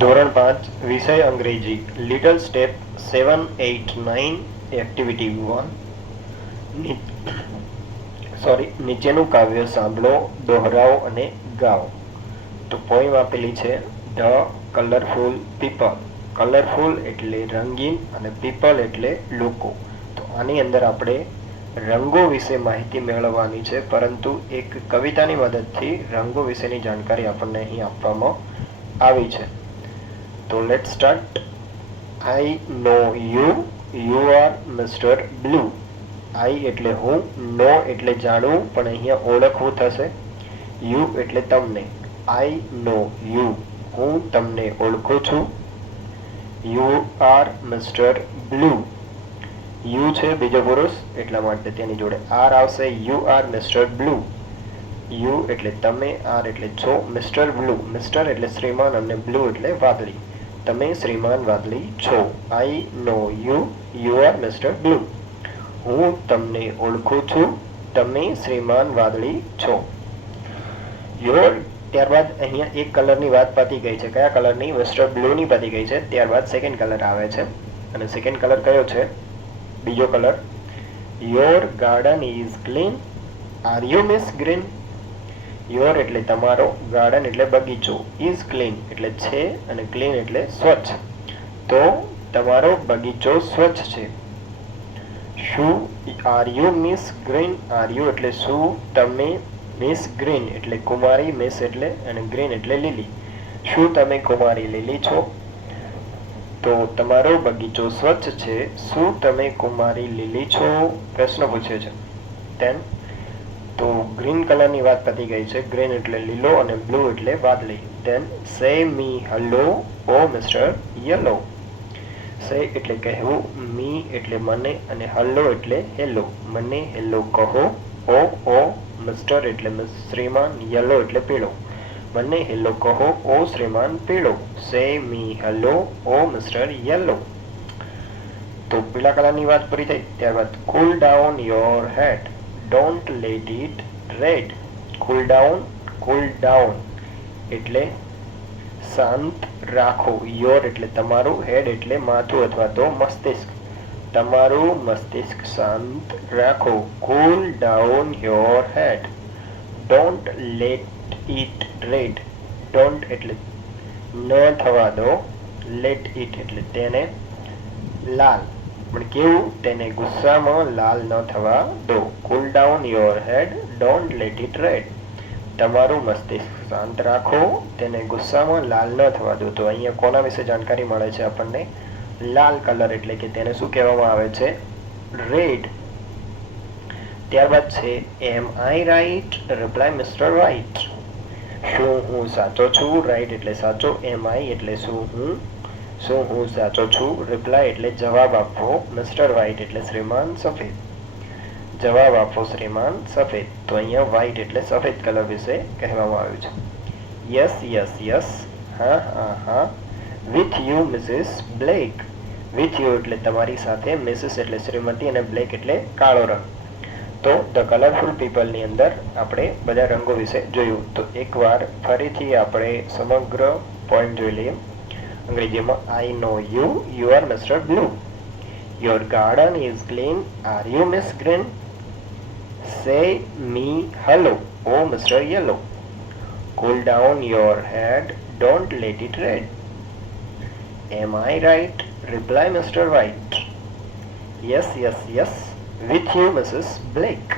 ધોરણ 5 વિષય અંગ્રેજી લિટલ સ્ટેપ 7, 8, 9 એક્ટિવિટી 1 નીચેનું કાવ્ય સાંભળો, દોહરાવો અને ગાઓ. તો પોઈમ આપેલી છે ધ કલરફુલ પીપલ. કલરફુલ એટલે રંગીન અને પીપલ એટલે લોકો. તો આની અંદર આપણે રંગો વિશે માહિતી મેળવવાની છે, પરંતુ એક કવિતાની મદદથી રંગો વિશેની જાણકારી આપણને અહીં આપવામાં આવી છે. તો let's start. I know you, you are mister blue. I એટલે હું, નો એટલે જાણવું પણ અહીંયા ઓળખવું થશે. યુ એટલે તમને. આઈ નો યુ, હું તમને ઓળખું છું. You are mister blue. You છે બીજો પુરુષ, એટલા માટે તેની જોડે આર આવશે. You are mister blue. You એટલે તમે, આર એટલે છો, મિસ્ટર બ્લુ. મિસ્ટર એટલે શ્રીમાન અને બ્લુ એટલે વાદળી. તમે શ્રીમાન વાદળી છો. I know you, you are mister blue. હું તમને ઓળખું છું, તમે શ્રીમાન વાદળી છો. યોર, ત્યારબાદ અહીંયા એક કલરની વાત પતી ગઈ છે. કયા કલરની? મિસ્ટર બ્લુની પતી ગઈ છે. ત્યારબાદ સેકન્ડ કલર આવે છે, અને સેકન્ડ કલર કયો છે? બીજો colour. Your garden is clean, are you miss green. Your એટલે તમારો, ગાર્ડન એટલે બગીચો, ઇઝ ક્લીન એટલે છે, અને ક્લીન એટલે સ્વચ્છ. તો તમારો બગીચો સ્વચ્છ છે. શું? R you miss green. Are you એટલે શું, તમે મિસ ગ્રીન એટલે કુમારી, મિસ એટલે અને ગ્રીન એટલે લીલી. શું તમે કુમારી લીલી છો? તો તમારો બગીચો સ્વચ્છ છે. શું તમે કુમારી લીલી છો? પ્રશ્ન પૂછ્યો છે. તેમ તો ગ્રીન કલરની વાત પતી ગઈ છે. ગ્રીન એટલે લીલો અને બ્લુ એટલે વાદળી. ધેન સે me hello oh mister yellow. સે એટલે કહેવું, મી એટલે મને, અને હલો એટલે હેલો, મને હેલો કહો. ઓ મિસ્ટર એટલે શ્રીમાન, યલો એટલે પીળો, મને હેલો કહો ઓ શ્રીમાન પીળો. Say me hello oh mister yellow. તો પીળા કલરની વાત પૂરી થઈ. ત્યારબાદ cool down your head, don't let it red. Cool down, cool down એટલે શાંત રાખો. યોર એટલે તમારું, હેડ એટલે માથું અથવા તો મસ્તિષ્ક. તમારું મસ્તિષ્ક શાંત રાખો. Cool down your head, don't let it red. Don't એટલે ન થવા દો, લેટ ઇટ એટલે તેને લાલ, પણ કેવું? તેને ગુસ્સામાં લાલ ન થવા દો. Cool down your head, don't let it red. તમારું મસ્તિષ્ક શાંત રાખો, તેને ગુસ્સામાં લાલ ન થવા દો. તો અહીંયા કોના વિશે જાણકારી મળે છે આપણને? લાલ કલર એટલે કે તેને શું કહેવામાં આવે છે? રેડ. ત્યારબાદ છે am I right, reply mister right. શું હું સાચો છું? રાઈટ એટલે સાચો, એમ આઈ એટલે શું હું સાચો છું. રિપ્લાય એટલે જવાબ આપવો, મિસ્ટર વ્હાઇટ એટલે શ્રીમાન સફેદ. જવાબ આપો શ્રીમાન સફેદ. તો અહીંયા વ્હાઇટ એટલે સફેદ કલર વિશે કહેવામાં આવ્યું છે. યસ યસ યસ, હા હા હા. With you Mrs Black. With you એટલે તમારી સાથે, મિસિસ એટલે શ્રીમતી, અને બ્લેક એટલે કાળો રંગ. તો ધ કલરફુલ પીપલની અંદર આપણે બધા રંગો વિશે જોયું. તો એકવાર ફરીથી આપણે સમગ્ર પોઈન્ટ જોઈ લઈએ અંગ્રેજીમાં. I know you, you are mister blue. Your garden is clean, are you miss green. Say me hello oh mister yellow. Cool down your head, don't let it red. Am I right? Reply mister white. Yes yes yes. With you, Mrs. Blake.